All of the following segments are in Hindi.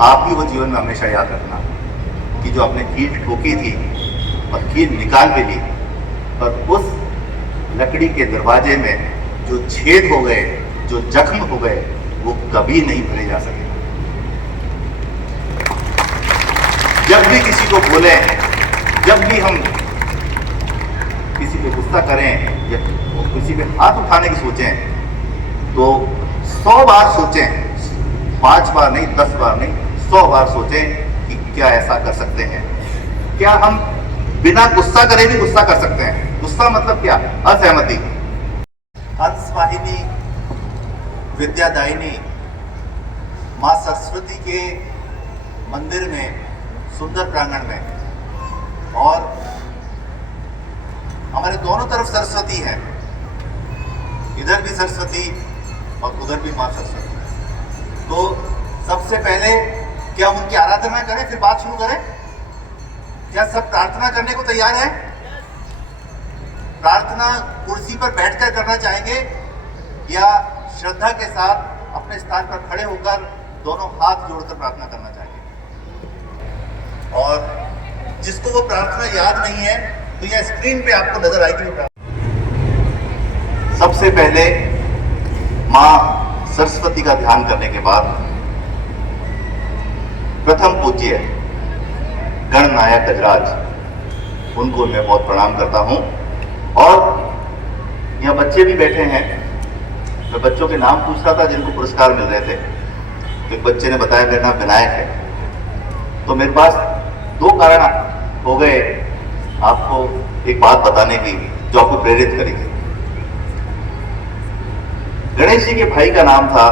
आप भी वो जीवन में हमेशा याद रखना कि जो आपने कील ठोकी थी और कील निकाल भी ली, पर उस लकड़ी के दरवाजे में जो छेद हो गए, जो जख्म हो गए, वो कभी नहीं भरे जा सके। जब भी किसी को बोलें, जब भी हम किसी पे गुस्सा करें या किसी पे हाथ उठाने की सोचें, तो 100 बार सोचें, 5 बार नहीं, 10 बार नहीं, 100 बार सोचें कि क्या ऐसा कर सकते हैं। क्या हम बिना गुस्सा करे भी गुस्सा कर सकते हैं? गुस्सा मतलब क्या? असहमति। हंसवाहिनी विद्यादायिनी माँ सरस्वती के मंदिर में, सुंदर प्रांगण में, और हमारे दोनों तरफ सरस्वती है, इधर भी सरस्वती और उधर भी माँ सरस्वती। तो सबसे पहले क्या हम उनकी आराधना करें, फिर बात शुरू करें? क्या सब प्रार्थना करने को तैयार है? प्रार्थना कुर्सी पर बैठकर करना चाहेंगे या श्रद्धा के साथ अपने स्थान पर खड़े होकर दोनों हाथ जोड़कर प्रार्थना करना चाहेंगे? और जिसको वो प्रार्थना याद नहीं है, तो यह स्क्रीन पे आपको नजर आएगी वो प्रार्थना। सबसे पहले माँ सरस्वती का ध्यान करने के बाद प्रथम पूज्य गणनायक गजराज, उनको मैं बहुत प्रणाम करता हूं। और यहाँ बच्चे भी बैठे हैं, मैं बच्चों के नाम पूछ रहा था जिनको पुरस्कार मिल रहे थे, तो एक बच्चे ने बताया मेरा नाम विनायक है। तो मेरे पास 2 कारण हो गए आपको एक बात बताने की जो आपको प्रेरित करेगी। गणेश जी के भाई का नाम था,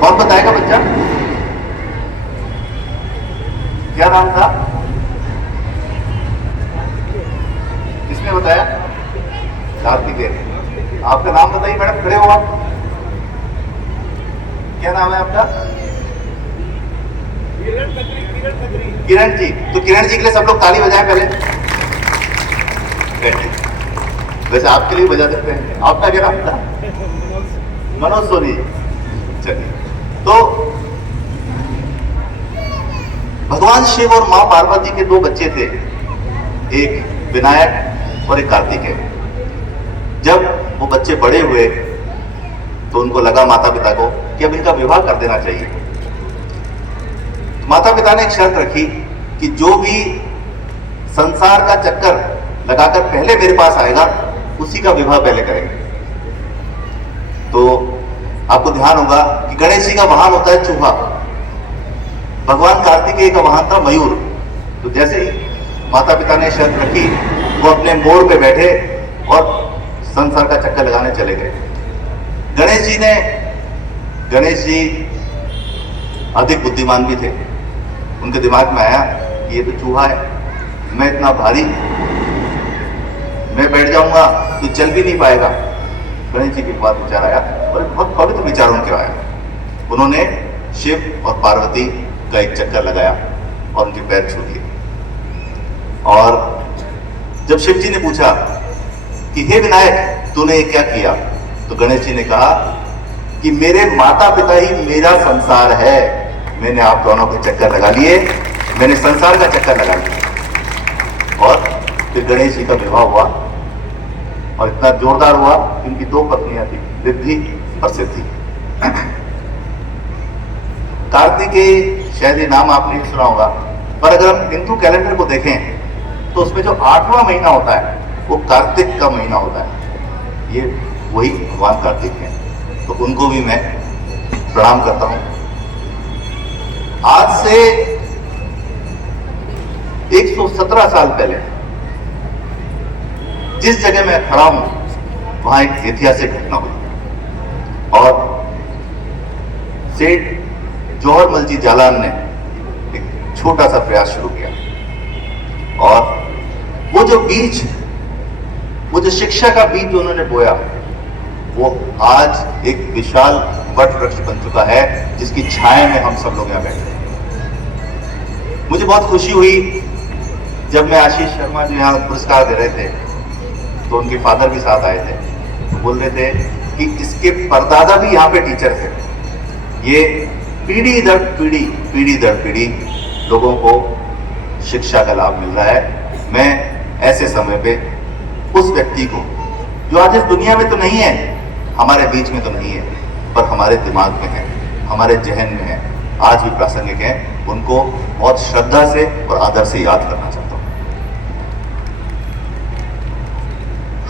कौन बताएगा बच्चा? क्या नाम था? किसने बताया? कार्तिकेय। आपका नाम बताइए मैडम, खड़े हो आप। क्या नाम है आपका? किरण जी। तो किरण जी के लिए सब लोग ताली बजाएं पहले। वैसे आपके लिए बजा सकते हैं। आपका क्या नाम था? मनोज सोनी। चलिए, तो भगवान शिव और मां पार्वती के 2 बच्चे थे, एक विनायक और एक कार्तिकेय। जब वो बच्चे बड़े हुए तो उनको लगा माता पिता को कि अब इनका विवाह कर देना चाहिए। माता पिता ने एक शर्त रखी कि जो भी संसार का चक्कर लगाकर पहले मेरे पास आएगा, उसी का विवाह पहले करेंगे। तो आपको ध्यान होगा कि गणेश जी का वाहन होता है चूहा, भगवान कार्तिकेय का वाहन था मयूर। तो जैसे ही माता पिता ने शर्त रखी, वो अपने मोड़ पे बैठे और संसार का चक्कर लगाने चले गए। गणेश जी अधिक बुद्धिमान भी थे। उनके दिमाग में आया कि ये तो चूहा है, मैं इतना भारी, मैं बैठ जाऊंगा तो चल भी नहीं पाएगा। गणेश जी के बाद विचार आया और बहुत पवित्र विचार उनके आया। उन्होंने शिव और पार्वती का एक चक्कर लगाया और उनके पैर छू लिए। और जब शिव जी ने पूछा कि हे विनायक, तूने ये क्या किया, तो गणेश जी ने कहा कि मेरे माता पिता ही मेरा संसार है, मैंने आप दोनों के चक्कर लगा लिए, मैंने संसार का चक्कर लगा लिया। और फिर गणेश जी का विवाह हुआ और इतना जोरदार हुआ कि उनकी 2 पत्नियां थी, रिद्धि और सिद्धि। कार्तिकेय शायद ये नाम आपने सुना होगा, पर अगर हम हिंदू कैलेंडर को देखें तो उसमें जो 8वां महीना होता है वो कार्तिक का महीना होता है। ये वही भगवान कार्तिक हैं, तो उनको भी मैं प्रणाम करता हूं। आज से 117 साल पहले जिस जगह मैं खड़ा हूं, वहां एक ऐतिहासिक घटना हुई और सेठ जौहर मल जी जालान ने एक छोटा सा प्रयास शुरू किया और वो जो शिक्षा का बीज उन्होंने बोया, वो आज एक विशाल वट वृक्ष बन चुका है, जिसकी छाया में हम सब लोग यहाँ बैठे हैं। मुझे बहुत खुशी हुई जब मैं आशीष शर्मा जो यहाँ पुरस्कार दे रहे थे, तो उनके फादर भी साथ आए थे, तो बोल रहे थे कि इसके परदादा भी यहाँ पे टीचर थे। ये पीढ़ी दर पीढ़ी लोगों को शिक्षा का लाभ मिल रहा है। मैं ऐसे समय पे उस व्यक्ति को जो आज इस दुनिया में तो नहीं है, हमारे बीच में तो नहीं है, पर हमारे दिमाग में है, हमारे जहन में है, आज भी प्रासंगिक है, उनको बहुत श्रद्धा से और आदर से याद करना चाहता हूं।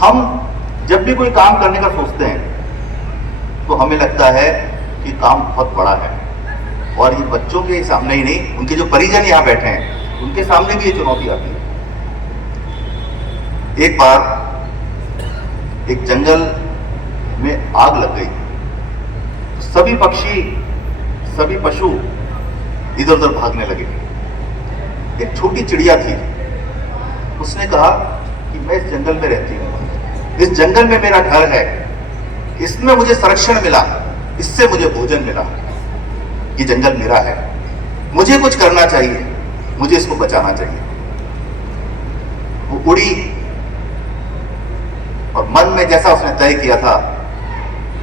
हम जब भी कोई काम करने का सोचते हैं तो हमें लगता है कि काम बहुत बड़ा है, और ये बच्चों के सामने ही नहीं, उनके जो परिजन यहाँ बैठे हैं उनके सामने भी ये चुनौती आती है। एक बार एक जंगल में आग लग गई, सभी पक्षी सभी पशु इधर उधर भागने लगे। एक छोटी चिड़िया थी, उसने कहा कि मैं इस जंगल में रहती हूँ, इस जंगल में मेरा घर है, इसमें मुझे संरक्षण मिला, इससे मुझे भोजन मिला, ये जंगल मेरा है, मुझे कुछ करना चाहिए, मुझे इसको बचाना चाहिए। वो उड़ी और मन में जैसा उसने तय किया था,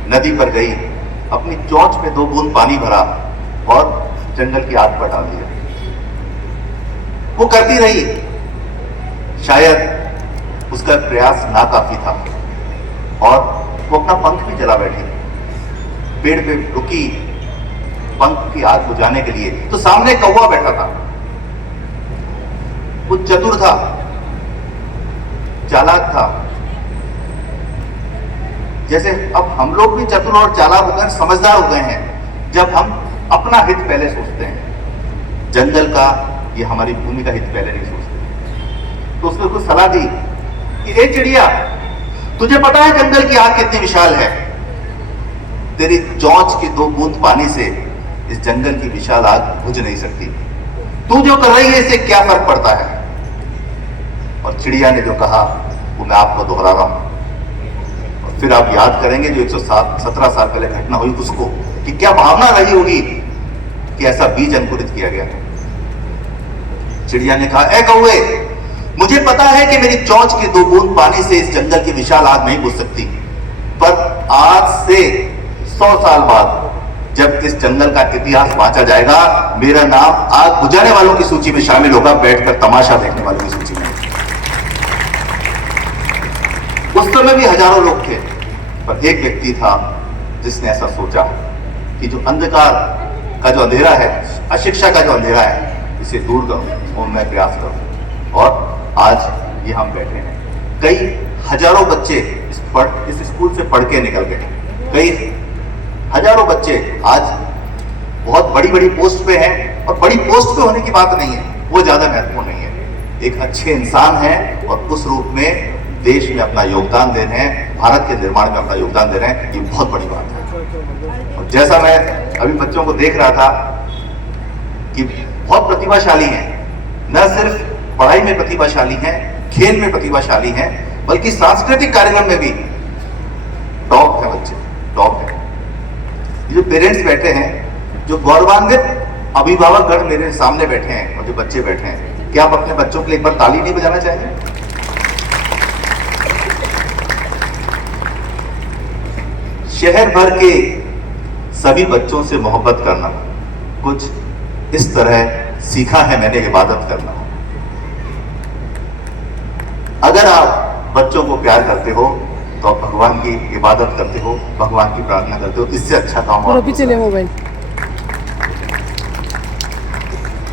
नदी पर गई, अपनी चोंच में 2 बूंद पानी भरा और जंगल की आग पर डाल दिया। वो करती रही, शायद उसका प्रयास नाकाफी था और वो अपना पंख भी जला बैठी, पेड़ पे रुकी पंख की आग बुझाने के लिए। तो सामने कौवा बैठा था, वो चतुर था, चालाक था, जैसे अब हम लोग भी चतुर और चालाक होकर समझदार हो गए हैं जब हम अपना हित पहले सोचते हैं, जंगल का, ये हमारी भूमि का हित पहले नहीं सोचते। तो उसने कुछ सलाह दी कि ए चिड़िया, तुझे पता है जंगल की आग कितनी विशाल है, तेरी चोंच की 2 बूंद पानी से इस जंगल की विशाल आग बुझ नहीं सकती, तू जो कर रही है इससे क्या फर्क पड़ता है। और चिड़िया ने जो कहा वो मैं आपको दोहरा रहा हूं, और फिर आप याद करेंगे जो 117 साल पहले घटना हुई उसको, कि क्या भावना रही होगी कि ऐसा बीज अंकुरित किया गया। चिड़िया ने कहा, ए कौवे, मुझे पता है कि मेरी चोंच की 2 बूंद पानी से इस जंगल की विशाल आग नहीं बुझ सकती, पर आज से 100 साल बाद जब इस जंगल का इतिहास बांचा जाएगा, मेरा नाम आग बुझाने वालों की सूची में शामिल होगा, बैठकर तमाशा देखने वालों की सूची में। उस समय भी हजारों लोग थे, पर एक व्यक्ति था जिसने ऐसा सोचा कि जो अंधकार का जो अंधेरा है, अशिक्षा का जो अंधेरा है, इसे दूर करूं और मैं प्रयास करूं। और आज ये हम बैठे हैं, कई हजारों बच्चे इस स्कूल से पढ़ के निकल गए, कई हजारों बच्चे आज बहुत बड़ी बड़ी पोस्ट पे हैं, और बड़ी पोस्ट पे होने की बात नहीं है, वो ज्यादा महत्वपूर्ण नहीं है, एक अच्छे इंसान हैं और उस रूप में देश में अपना योगदान दे रहे हैं, भारत के निर्माण में अपना योगदान दे रहे हैं, ये बहुत बड़ी बात है। और जैसा मैं अभी बच्चों को देख रहा था कि बहुत प्रतिभाशाली हैं, न सिर्फ पढ़ाई में प्रतिभाशाली हैं, खेल में प्रतिभाशाली हैं, बल्कि सांस्कृतिक कार्यक्रम में भी टॉप है बच्चे, टॉप है। ये जो पेरेंट्स बैठे हैं, जो गौरवान्वित अभिभावक गण मेरे सामने बैठे हैं और जो बच्चे बैठे हैं, क्या आप अपने बच्चों के लिए एक बार ताली नहीं बजाना चाहेंगे? शहर भर के सभी बच्चों से मोहब्बत करना, कुछ इस तरह सीखा है मैंने इबादत करना। अगर आप बच्चों को प्यार करते हो तो आप भगवान की इबादत करते हो, भगवान की प्रार्थना करते हो, इससे अच्छा काम और चले मोबाइल।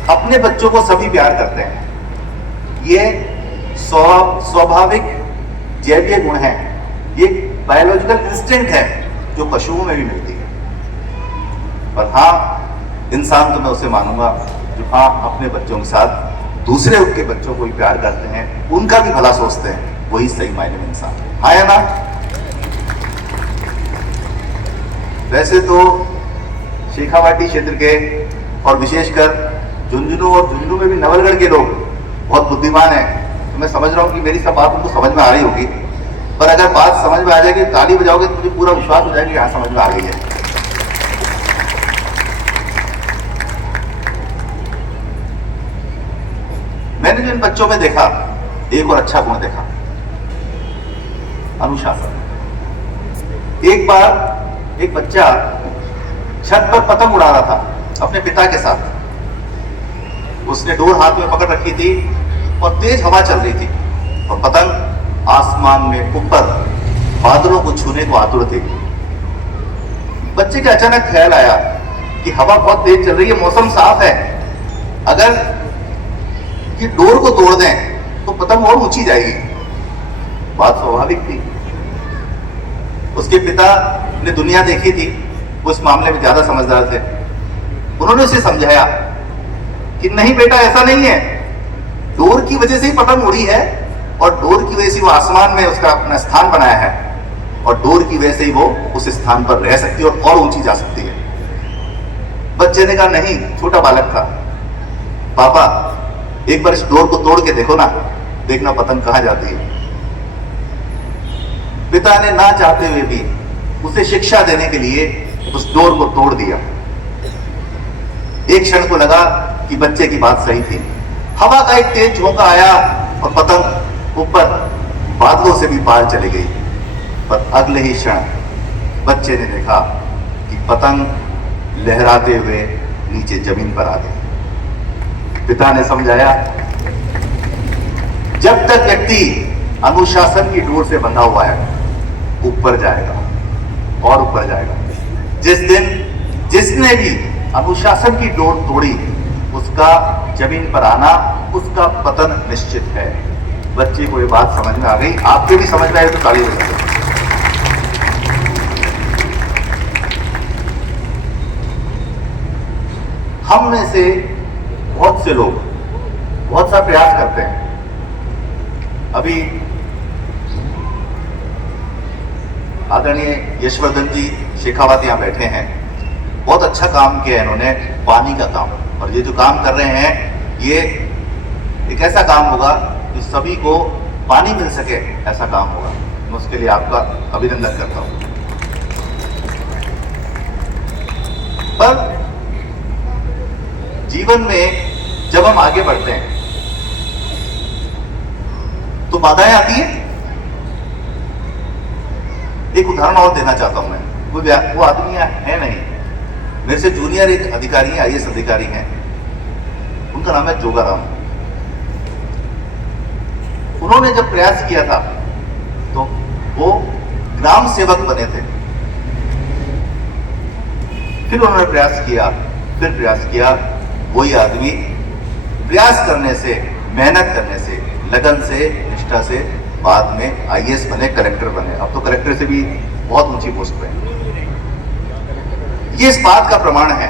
अपने बच्चों को सभी प्यार करते हैं, ये स्वाभाविक जैवीय गुण है, ये बायोलॉजिकल इंस्टिंक्ट है जो पशुओं में भी मिलती है। पर हाँ, इंसान तो मैं उसे मानूंगा जो हाँ अपने बच्चों के साथ दूसरे उनके बच्चों को भी प्यार करते हैं, उनका भी भला सोचते हैं, वही सही मायने में इंसान है। हाँ या ना? वैसे तो शेखावाटी क्षेत्र के और विशेषकर झुंझुनू और झुंझुनू में भी नवलगढ़ के लोग बहुत बुद्धिमान हैं, तो मैं समझ रहा हूँ कि मेरी सब बात उनको समझ में आ रही होगी। पर अगर बात समझ में आ जाएगी, ताली बजाओगे तो मुझे पूरा विश्वास हो जाएगा कि हाँ समझ में आ गई है। मैंने जो इन बच्चों में देखा, एक और अच्छा गुण देखा, अनुशासन। एक बार एक बच्चा छत पर पतंग उड़ा रहा था, अपने पिता के साथ। उसने डोर हाथ में पकड़ रखी थी और तेज हवा चल रही थी और पतंग आसमान में ऊपर बादलों को छूने को आतुर थी। बच्चे के अचानक ख्याल आया कि हवा बहुत तेज चल रही है, मौसम साफ है, अगर ये डोर को तोड़ दें तो पतंग और ऊंची जाएगी। बात स्वाभाविक थी। उसके पिता ने दुनिया देखी थी, वो इस मामले में ज्यादा समझदार थे। उन्होंने उसे समझाया कि नहीं बेटा, ऐसा नहीं है, डोर की वजह से ही पतंग उड़ी है और डोर की वजह से वो आसमान में उसका अपना स्थान बनाया है और डोर की वजह से ही वो उस स्थान पर रह सकती है और ऊंची जा सकती है। बच्चे ने कहा नहीं, छोटा बालक था, पापा एक बार इस डोर को तोड़ के देखो ना, देखना पतंग कहां जाती है। पिता ने ना चाहते हुए भी उसे शिक्षा देने के लिए उस डोर को तोड़ दिया। एक क्षण को लगा कि बच्चे की बात सही थी। हवा का एक तेज झोंका आया और पतंग ऊपर बादलों से भी पार चली गई। पर अगले ही क्षण बच्चे ने देखा कि पतंग लहराते हुए नीचे जमीन पर आ गई। पिता ने समझाया, जब तक व्यक्ति अनुशासन की डोर से बंधा हुआ है, ऊपर जाएगा और ऊपर जाएगा। जिस दिन जिसने भी अनुशासन की डोर तोड़ी, उसका जमीन पर आना, उसका पतन निश्चित है। बच्चे को ये बात समझ में आ गई। आपके भी समझ में आए तो ताली बजाइए। हम में से बहुत से लोग बहुत सा प्रयास करते हैं। अभी आदरणीय यशवर्धन जी शेखावत यहाँ बैठे हैं, बहुत अच्छा काम किया इन्होंने, पानी का काम। और ये जो काम कर रहे हैं, ये एक ऐसा काम होगा जो सभी को पानी मिल सके, ऐसा काम होगा। मैं उसके लिए आपका अभिनंदन करता हूं। पर जीवन में जब हम आगे बढ़ते हैं तो बाधाएं आती है। एक उदाहरण और देना चाहता हूं मैं। वो आदमी है नहीं, मेरे से जूनियर एक अधिकारी है, आईएएस अधिकारी हैं, उनका नाम है जोगाराम। उन्होंने जब प्रयास किया था तो वो ग्राम सेवक बने थे। फिर उन्होंने प्रयास किया, फिर प्रयास किया। वही आदमी प्रयास करने से, मेहनत करने से, लगन से, निष्ठा से बाद में आईएएस बने, कलेक्टर बने। अब तो कलेक्टर से भी बहुत ऊंची पोस्ट पे हैं। ये इस बात का प्रमाण है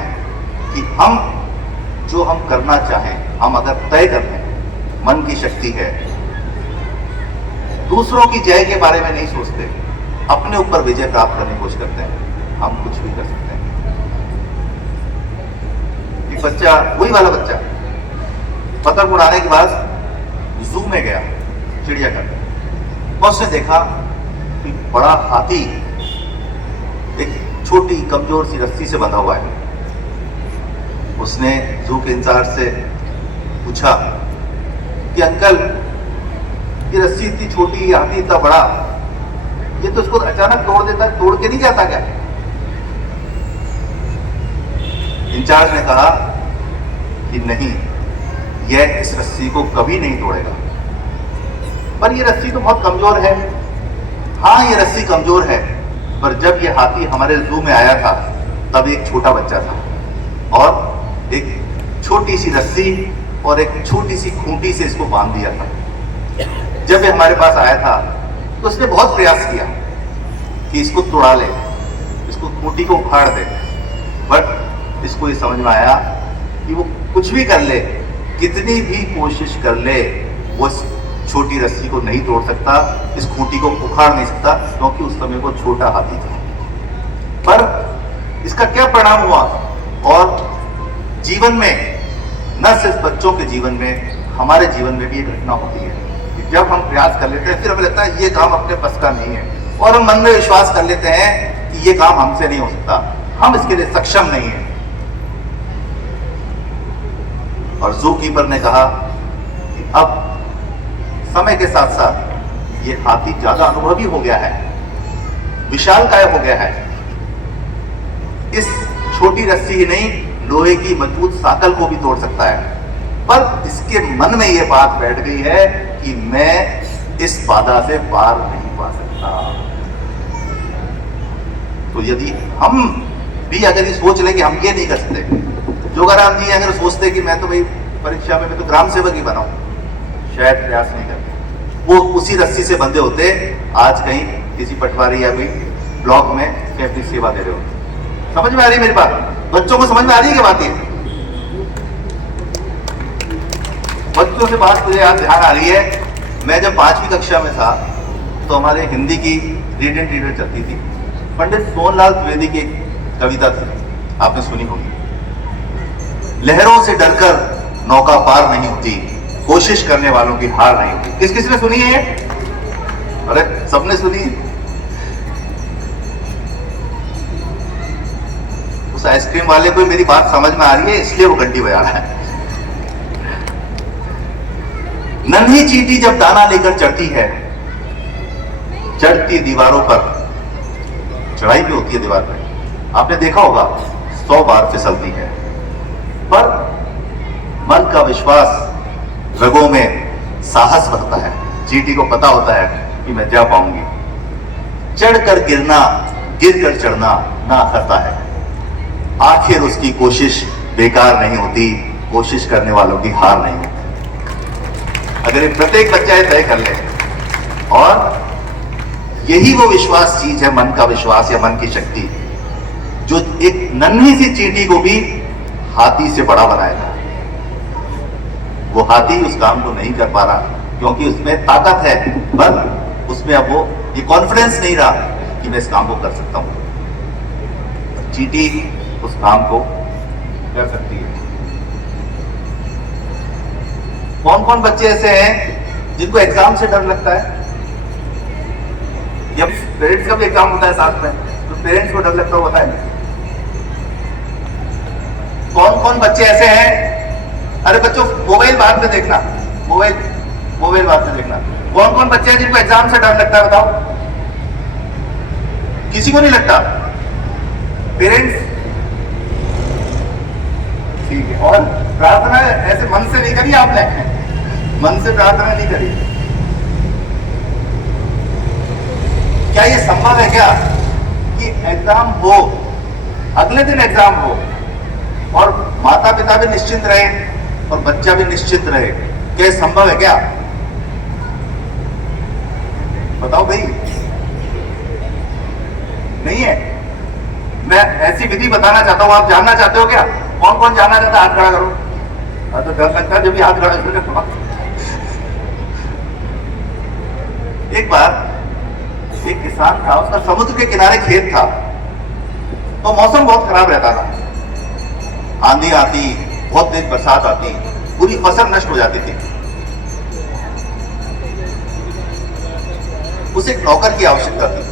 कि हम जो हम करना चाहें, हम अगर तय कर लें, मन की शक्ति है। दूसरों की जय के बारे में नहीं सोचते, अपने ऊपर विजय प्राप्त करने की कोशिश करते हैं, हम कुछ भी कर सकते हैं। एक बच्चा, वही वाला बच्चा, पतंग उड़ाने के बाद जू में गया, चिड़ियाघर, और उसने देखा कि बड़ा हाथी एक छोटी कमजोर सी रस्सी से बंधा हुआ है। उसने जू के इंचार्ज से पूछा कि अंकल, ये रस्सी इतनी छोटी, ये हाथी इतना बड़ा, ये तो इसको अचानक तोड़ देता है, तोड़ के नहीं जाता क्या? इंचार्ज ने कहा कि नहीं, यह इस रस्सी को कभी नहीं तोड़ेगा। पर ये रस्सी तो बहुत कमजोर है। हाँ, ये रस्सी कमजोर है, पर जब ये हाथी हमारे जू में आया था तब एक छोटा बच्चा था और एक छोटी सी रस्सी और एक छोटी सी खूंटी से इसको बांध दिया था। जब ये हमारे पास आया था तो उसने बहुत प्रयास किया कि इसको तोड़ा ले, इसको खूंटी को उखाड़ दे, बट इसको ये समझ में आया कि वो कुछ भी कर ले, कितनी भी कोशिश कर ले, वो छोटी रस्सी को नहीं तोड़ सकता, इस खूंटी को उखाड़ नहीं सकता, क्योंकि उस समय वो छोटा हाथी था। पर इसका क्या परिणाम हुआ? और जीवन में, न सिर्फ बच्चों के जीवन में, हमारे जीवन में भी एक घटना होती है कि जब हम प्रयास कर लेते हैं, फिर हमें लगता है ये काम अपने बस का नहीं है, और हम मन में विश्वास कर लेते हैं कि ये काम हमसे नहीं हो सकता, हम इसके लिए सक्षम नहीं है। और जू कीपर ने कहा कि अब समय के साथ साथ ये हाथी ज्यादा अनुभवी हो गया है, विशालकाय हो गया है, इस छोटी रस्सी ही नहीं, लोहे की मजबूत साकल को भी तोड़ सकता है, पर इसके मन में यह बात बैठ गई है कि मैं इस बाधा से पार नहीं पा सकता। तो यदि हम भी अगर ये सोच लें कि हम ये नहीं कर सकते, जोगाराम जी अगर सोचते कि मैं तो भाई परीक्षा में मैं तो ग्राम सेवक ही बनाऊं, शायद प्रयास नहीं करते, वो उसी रस्सी से बंधे होते, आज कहीं किसी पटवारी या कोई ब्लॉक में कहीं अपनी सेवा दे रहे होते। समझ में आ रही है मेरी बात? बच्चों को समझ में आ रही है क्या बात? ये बच्चों से बात मुझे याद ध्यान आ रही है, मैं जब 5वीं कक्षा में था तो हमारे हिंदी की रीड एंड रीडर चलती थी। पंडित सोनलाल द्विवेदी की एक कविता थी, आपने सुनी होगी। लहरों से डरकर नौका पार नहीं होती, कोशिश करने वालों की हार नहीं होती। किस किस ने सुनी है? अरे सबने सुनी। उस आइसक्रीम वाले को मेरी बात समझ में आ रही है, इसलिए वो घंटी बजा रहा है। नन्ही चींटी जब दाना लेकर चढ़ती है, चढ़ती दीवारों पर, चढ़ाई भी होती है दीवार पर, आपने देखा होगा 100 बार फिसलती है, पर मन का विश्वास रगों में साहस भरता है। चींटी को पता होता है कि मैं जा पाऊंगी। चढ़कर गिरना, गिरकर चढ़ना ना करता है, आखिर उसकी कोशिश बेकार नहीं होती, कोशिश करने वालों की हार नहीं होती। अगर एक प्रत्येक बच्चा ये तय कर ले, और यही वो विश्वास चीज है, मन का विश्वास या मन की शक्ति, जो एक नन्ही सी चींटी को भी हाथी से बड़ा बनाएगा। वो हाथी उस काम को नहीं कर पा रहा क्योंकि उसमें ताकत है, पर उसमें अब वो ये कॉन्फिडेंस नहीं रहा कि मैं इस काम को कर सकता हूं। चींटी उस काम को कर सकती है। कौन कौन बच्चे ऐसे हैं जिनको एग्जाम से डर लगता है? जब पेरेंट्स का भी एग्जाम होता है साथ में, तो पेरेंट्स को डर लगता होता है। कौन कौन बच्चे ऐसे हैं, अरे बच्चों मोबाइल बाद में देखना, मोबाइल बाद में देखना। कौन कौन बच्चे हैं जिनको एग्जाम से डर लगता है? बताओ। किसी को नहीं लगता? पेरेंट्स? ठीक है। और प्रार्थना ऐसे मन से नहीं करी आपने, मन से प्रार्थना नहीं करी। क्या ये संभव है क्या कि एग्जाम हो, अगले दिन एग्जाम हो, और माता पिता भी निश्चिंत रहे और बच्चा भी निश्चिंत रहे? क्या ये संभव है क्या? बताओ भाई। नहीं है। मैं ऐसी विधि बताना चाहता हूं, आप जानना चाहते हो क्या? कौन कौन जानना चाहता है? हाथ खड़ा करो। तो डर लगता है जब भी हाथ खड़ा करो। एक बार एक किसान था, उसका समुद्र के किनारे खेत था, तो मौसम बहुत खराब रहता था। आंधी आती, बहुत तेज बरसात आती, पूरी फसल नष्ट हो जाती थी। उसे एक नौकर की आवश्यकता थी।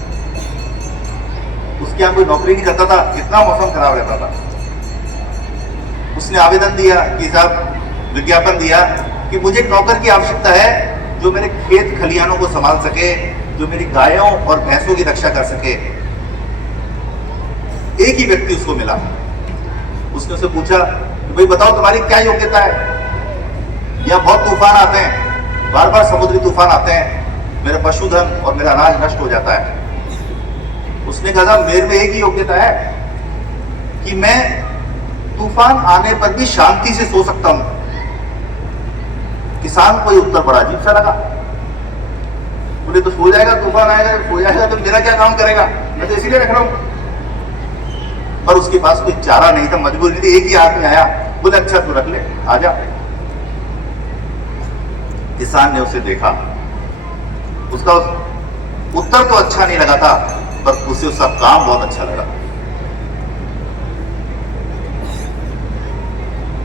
उसके यहां कोई नौकरी नहीं करता था, इतना मौसम खराब रहता था। उसने आवेदन दिया कि साहब, विज्ञापन दिया कि मुझे एक नौकर की आवश्यकता है जो मेरे खेत खलिहानों को संभाल सके, जो मेरी गायों और भैंसों की रक्षा कर सके। एक ही व्यक्ति उसको मिला। उसने उसे पूछा कि भाई बताओ तुम्हारी क्या योग्यता है? यहाँ बहुत तूफान आते हैं, बार बार समुद्री तूफान आते हैं, मेरा पशुधन और मेरा अनाज नष्ट हो जाता है। उसने कहा मेरे में एक ही योग्यता है कि मैं तूफान आने पर भी शांति से सो सकता हूं। किसान को ये उत्तर बड़ा अजीब सा लगा। बोले तो सो जाएगा, तूफान आएगा, सो जाएगा तो मेरा क्या काम करेगा? मैं तो इसीलिए रख रहा हूं। पर उसके पास कोई चारा नहीं था, मजबूरी थी। एक ही आदमी आया, बोले अच्छा तू रख ले, आजा। किसान ने उसे देखा, उसका उत्तर तो अच्छा नहीं लगा था, पर उसे उसका काम बहुत अच्छा लगा।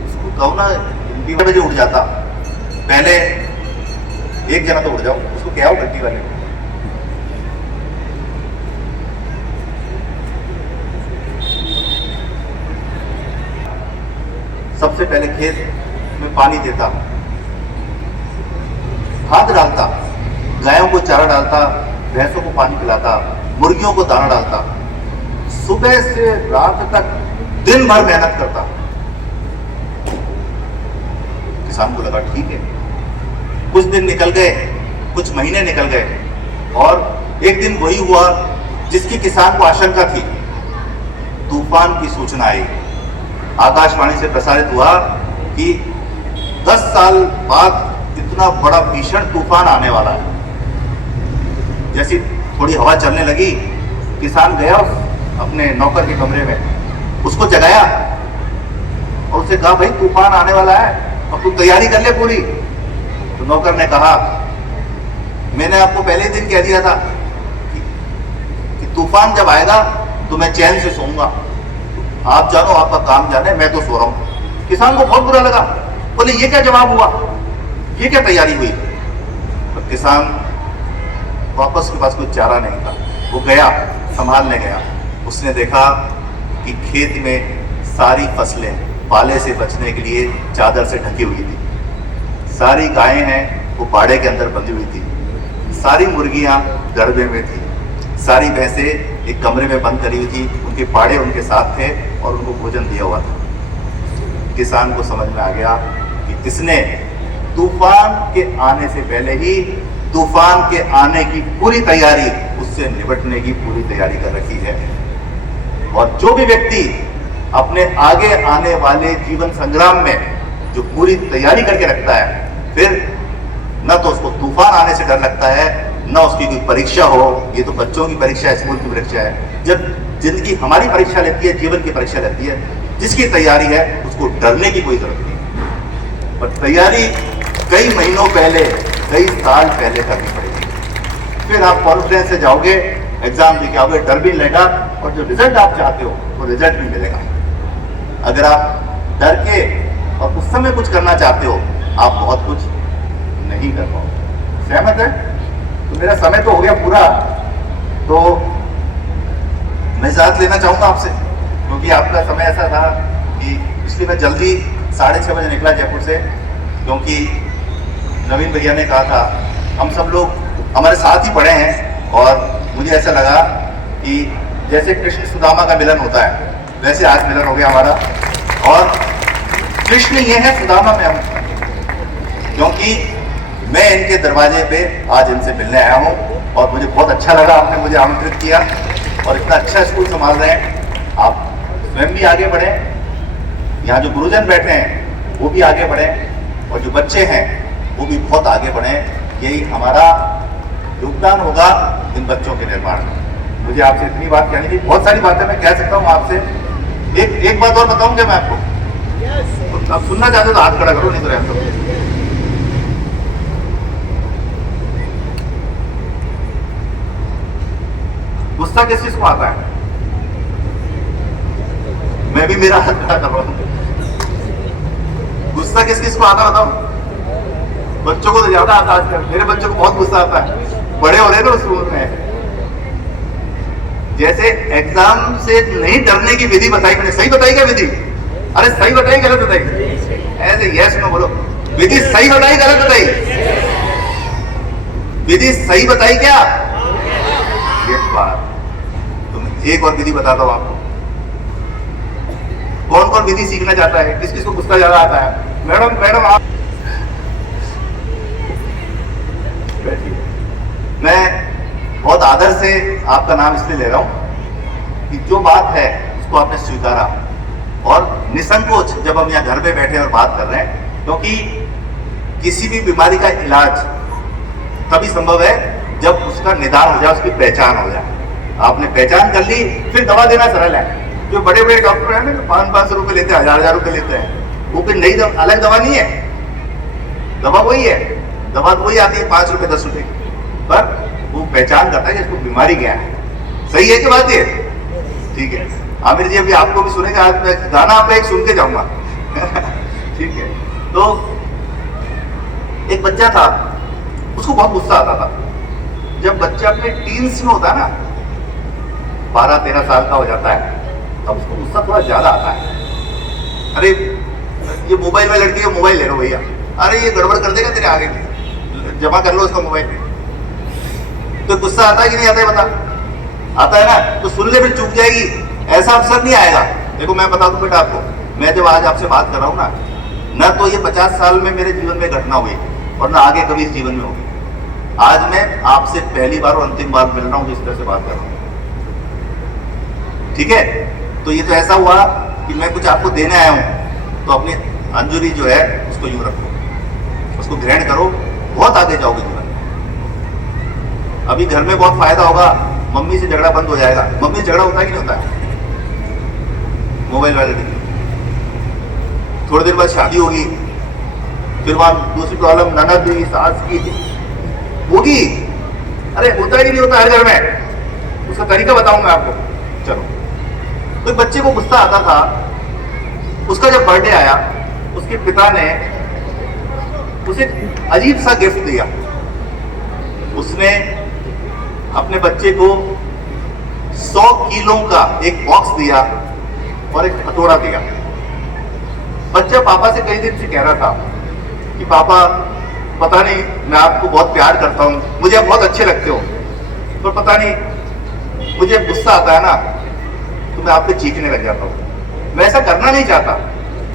उसको कहो ना 3 बजे उठ जाता, पहले एक जना तो उठ जाओ, उसको क्या हो घंटी वाले। सबसे पहले खेत में पानी देता, खाद डालता, गायों को चारा डालता, भैंसों को पानी पिलाता, मुर्गियों को दाना डालता, सुबह से रात तक दिन भर मेहनत करता। किसान को लगा ठीक है। कुछ दिन निकल गए, कुछ महीने निकल गए, और एक दिन वही हुआ जिसकी किसान को आशंका थी। तूफान की सूचना आई, आकाशवाणी से प्रसारित हुआ कि 10 साल बाद इतना बड़ा भीषण तूफान आने वाला है। जैसी थोड़ी हवा चलने लगी, किसान गया अपने नौकर के कमरे में, उसको जगाया और उससे कहा भाई तूफान आने वाला है, अब तू तैयारी कर ले पूरी। तो नौकर ने कहा मैंने आपको पहले दिन कह दिया था कि तूफान जब आएगा तो मैं चैन से सोऊंगा, आप जानो आपका काम जाने, मैं तो सो रहा हूं। किसान को बहुत बुरा लगा, बोले ये क्या जवाब हुआ, ये क्या तैयारी हुई। तो किसान वापस के पास कोई चारा नहीं था, वो गया संभालने गया। उसने देखा कि खेत में सारी फसलें पाले से बचने के लिए चादर से ढकी हुई थी। सारी गायें हैं वो बाड़े के अंदर बंधी हुई थी, सारी मुर्गियां दड़बे में थी, सारी भैंसें एक कमरे में बंद करी हुई थी, उनके पाड़े उनके साथ थे और उनको भोजन दिया हुआ था। किसान को समझ में आ गया कि इसने तूफान के आने से पहले ही तूफान के आने की पूरी तैयारी, उससे निपटने की पूरी तैयारी कर रखी है। और जो भी व्यक्ति अपने आगे आने वाले जीवन संग्राम में जो पूरी तैयारी करके रखता है, फिर न तो उसको तूफान आने से डर लगता है, न उसकी कोई परीक्षा हो। ये तो बच्चों की परीक्षा है, स्कूल की परीक्षा है। जब जिंदगी हमारी परीक्षा लेती है, जीवन की परीक्षा लेती है, जिसकी तैयारी है उसको डरने की कोई जरूरत नहीं। पर तैयारी कई महीनों पहले, कई साल पहले करनी पड़ेगी। फिर आप कॉन्फिडेंस से जाओगे, एग्जाम देके आओगे, डर भी लगेगा, और जो रिजल्ट आप चाहते हो वो रिजल्ट भी मिलेगा। अगर आप डर के और उस समय कुछ करना चाहते हो, आप बहुत कुछ नहीं कर पाओगे। सहमत है? तो मेरा समय तो हो गया पूरा, तो मैं इजाजत लेना चाहूंगा आपसे, क्योंकि आपका समय ऐसा था कि इसलिए मैं जल्दी 6:30 बजे निकला जयपुर से, क्योंकि नवीन भैया ने कहा था हम सब लोग हमारे साथ ही पढ़े हैं, और मुझे ऐसा लगा कि जैसे कृष्ण सुदामा का मिलन होता है, वैसे आज मिलन हो गया हमारा। और कृष्ण ये है, सुदामा में हम, क्योंकि मैं इनके दरवाजे पे आज इनसे मिलने आया हूँ, और मुझे बहुत अच्छा लगा आपने मुझे आमंत्रित किया, और इतना अच्छा स्कूल संभाल रहे हैं। आप स्वयं भी आगे बढ़े, यहाँ जो गुरुजन बैठे हैं वो भी आगे बढ़े, और जो बच्चे हैं वो भी बहुत आगे बढ़े। यही हमारा योगदान होगा इन बच्चों के निर्माण में। मुझे आपसे इतनी बात कहनी थी, बहुत सारी बातें मैं कह सकता हूँ आपसे। एक बात और बताऊँ क्या मैं आपको? तो आप सुनना चाहते हो तो हाथ खड़ा करो, नहीं तो रहने दो। गुस्सा किस चीज को आता है? मैं भी मेरा हाथ खड़ा कर रहा हूं। गुस्सा किस किस को आता बताओ? बच्चों को तो ज्यादा आता है आजकल। मेरे बच्चों को बहुत गुस्सा आता है, बड़े हो रहे ना उस उम्र में। जैसे एग्जाम से नहीं डरने की विधि बताई मैंने, सही बताई क्या विधि? अरे सही बताई गलत बताई? ऐसे यस नो बोलो। विधि सही बताई गलत बताई? विधि सही बताई क्या? एक बार तुम एक और विधि बताता हूं आपको। कौन कौन विधि सीखना चाहता है? किस किस को गुस्सा ज्यादा आता है? मैडम आप मैं बहुत आदर से आपका नाम इसलिए ले रहा हूं कि जो बात है उसको आपने स्वीकारा, और निसंकोच जब हम यहाँ घर में बैठे और बात कर रहे हैं, क्योंकि किसी भी बीमारी का इलाज तभी संभव है जब उसका निदान हो जाए, उसकी पहचान हो जाए। आपने पहचान कर ली, फिर दवा देना सरल है। जो बड़े बड़े डॉक्टर हैं ना, 500 रुपए लेते हैं, 1000 रुपए लेते हैं, वो कोई नई अलग दवा नहीं है। दवा वही है, दवा तो वही आती है 5 रुपए 10 रुपए, पर वो पहचान करता है कि इसको बीमारी क्या है। सही है कि बात ये? ठीक है। आमिर जी अभी आपको भी सुनेगा, आज मैं गाना आपका एक सुन के जाऊंगा। ठीक है। तो एक बच्चा था, उसको बहुत गुस्सा आता था। जब बच्चा अपने टीन्स में होता है ना, 12-13 साल का हो जाता है, तब उसको गुस्सा थोड़ा ज्यादा आता है। अरे ये मोबाइल में लड़की है, मोबाइल ले लो भैया। अरे ये गड़बड़ कर देगा तेरे आगे, जमा कर लो उसका मोबाइल। तो गुस्सा आता है कि नहीं आता है? बता। आता है ना? तो सुन ले, फिर चूक जाएगी। ऐसा अवसर नहीं आएगा। देखो मैं बता दूं बेटा आपको, मैं जब आज आपसे बात कर रहा हूँ ना, न तो ये 50 साल में मेरे जीवन में घटना हुई और न आगे कभी इस जीवन में होगी। आज मैं आपसे पहली बार और अंतिम बार मिल रहा हूं, इस तरह से बात कर रहा हूं, ठीक है। तो ये तो ऐसा हुआ कि मैं कुछ आपको देने आया हूं, तो अपनी अंजुरी जो है उसको यूं रखो, उसको ग्रहण करो, बहुत आगे जाओगे जीवन में। अभी घर में बहुत फायदा होगा, मम्मी से झगड़ा बंद हो जाएगा। मम्मी से झगड़ा होता ही नहीं होता है, मोबाइल वाले दिन। थोड़ी देर बाद शादी होगी, फिर वहां दूसरी प्रॉब्लम ननद की, सास की होगी। अरे होता ही नहीं होता हर घर में। उसका तरीका बताऊंगा आपको। चलो, तो बच्चे को गुस्सा आता था। उसका जब बर्थडे आया, उसके पिता ने उसे अजीब सा गिफ्ट दिया। उसने अपने बच्चे को 100 किलो का एक बॉक्स दिया और एक हथौड़ा दिया। बच्चा पापा से कई दिन से कह रहा था कि पापा, पता नहीं, मैं आपको बहुत प्यार करता हूं, मुझे आप बहुत अच्छे लगते हो, पर पता नहीं मुझे गुस्सा आता है ना तो मैं आप पे चीखने लग जाता हूं। मैं ऐसा करना नहीं चाहता,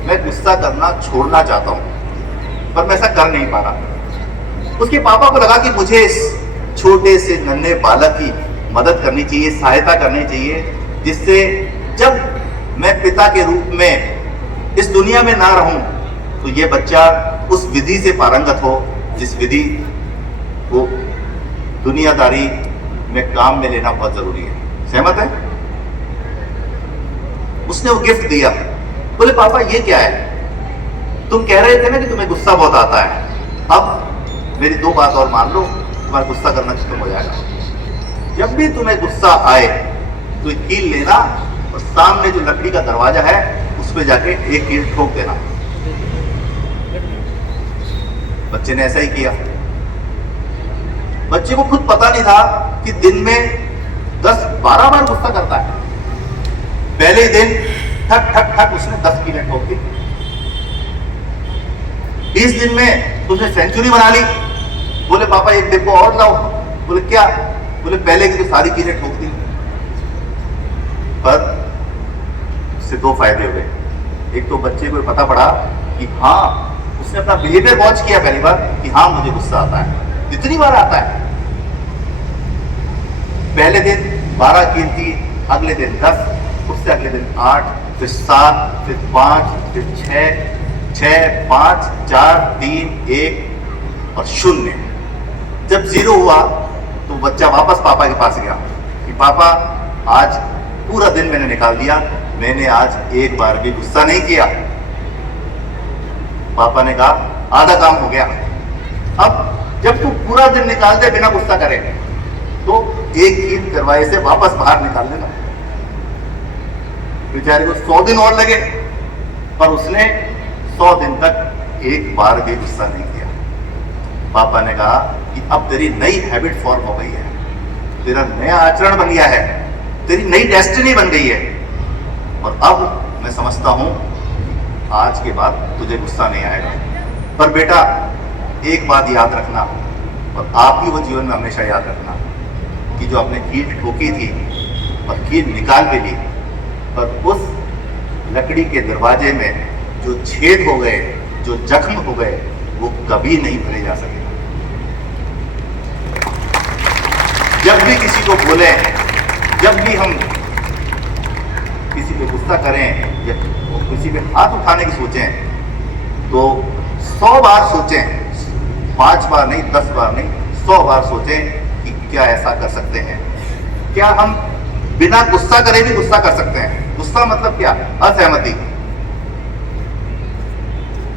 मैं गुस्सा करना छोड़ना चाहता हूं, पर मैं ऐसा कर नहीं पा रहा। उसके पापा को लगा कि मुझे इस छोटे से नन्हे बालक की मदद करनी चाहिए, सहायता करनी चाहिए, जिससे जब मैं पिता के रूप में इस दुनिया में ना रहूं तो ये बच्चा उस विधि से पारंगत हो जिस विधि को दुनियादारी में काम में लेना बहुत जरूरी है। सहमत है? उसने वो गिफ्ट दिया। बोले पापा ये क्या है? तुम कह रहे थे ना कि तुम्हें गुस्सा बहुत आता है, अब मेरी 2 बात और मान लो, तुम्हारा गुस्सा करना खत्म हो जाएगा। जब भी तुम्हें गुस्सा आए तो कील लेना और सामने जो लकड़ी का दरवाजा है उस पे जाके एक कील ठोक देना। बच्चे ने ऐसा ही किया। बच्चे को खुद पता नहीं था कि दिन में 10-12 बार गुस्सा करता है। पहले दिन ठक ठक ठक उसने 10 कीलें ठोक दी। 20 दिन में उसने सेंचुरी बना ली। बोले पापा एक डिब्बा और लाओ। बोले क्या? बोले पहले की तो सारी कीलें ठोक दी। पर उससे 2 फायदे हुए। एक तो बच्चे को पता पड़ा कि हाँ, उसने अपना बिहेवियर वॉच किया पहली बार कि हाँ मुझे गुस्सा आता है। कितनी बार आता है? पहले दिन 12 कील थी, अगले दिन 10, उससे अगले दिन 8, फिर 7, फिर 5, फिर 6, 5, 4, 3, 1 और 0। जब 0 हुआ तो बच्चा वापस पापा के पास गया कि पापा आज पूरा दिन मैंने निकाल दिया, मैंने आज एक बार भी गुस्सा नहीं किया। पापा ने कहा आधा काम हो गया। अब जब तू पूरा दिन निकाल दे बिना गुस्सा करे तो एक कील दरवाजे से वापस बाहर निकाल लेना। बेचारे को 100 दिन और लगे, पर उसने 100 दिन तक एक बार भी गुस्सा नहीं किया। पापा ने कहा कि अब तेरी नई हैबिट फॉर्म हो गई है, तेरा नया आचरण बन गया है, तेरी नई डेस्टिनी बन गई है, और अब मैं समझता हूं आज के बाद तुझे गुस्सा नहीं आएगा। पर बेटा एक बात याद रखना, और आप भी वो जीवन में हमेशा याद रखना, कि जो आपने कील ठोकी थी और कील निकाल भी ली, पर उस लकड़ी के दरवाजे में जो छेद हो गए, जो जख्म हो गए, वो कभी नहीं भरे जा सके। जब भी किसी को बोले, जब भी हम किसी पे गुस्सा करें या किसी पे हाथ उठाने की सोचें, तो 100 बार सोचें, 5 बार नहीं, 10 बार नहीं, 100 बार सोचें कि क्या ऐसा कर सकते हैं। क्या हम बिना गुस्सा करे भी गुस्सा कर सकते हैं? गुस्सा मतलब क्या? असहमति।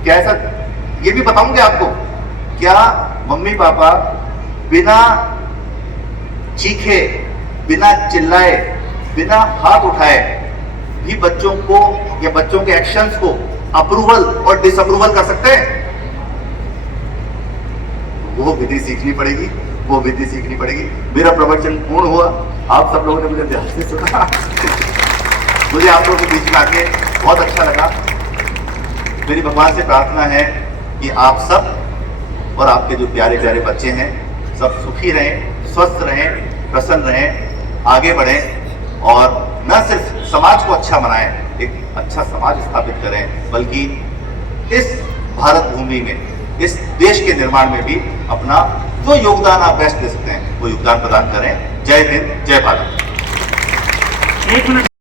क्या ऐसा? ये भी बताऊंगे आपको। क्या मम्मी पापा बिना चीखे, बिना चिल्लाए, बिना हाथ उठाए भी बच्चों को या बच्चों के एक्शंस को अप्रूवल और डिसअप्रूवल कर सकते हैं? वो विधि सीखनी पड़ेगी, वो विधि सीखनी पड़ेगी। मेरा प्रवचन पूर्ण हुआ, आप सब लोगों ने मुझे ध्यान से सुना। मुझे आप लोगों के बीच में आके बहुत अच्छा लगा। मेरी भगवान से प्रार्थना है कि आप सब और आपके जो प्यारे प्यारे बच्चे हैं सब सुखी रहें, स्वस्थ रहें, प्रसन्न रहें, आगे बढ़ें, और न सिर्फ समाज को अच्छा बनाएं, एक अच्छा समाज स्थापित करें, बल्कि इस भारत भूमि में, इस देश के निर्माण में भी अपना जो योगदान आप बेस्ट दे सकते हैं वो योगदान प्रदान करें। जय हिंद, जय भारत। एक मिनट।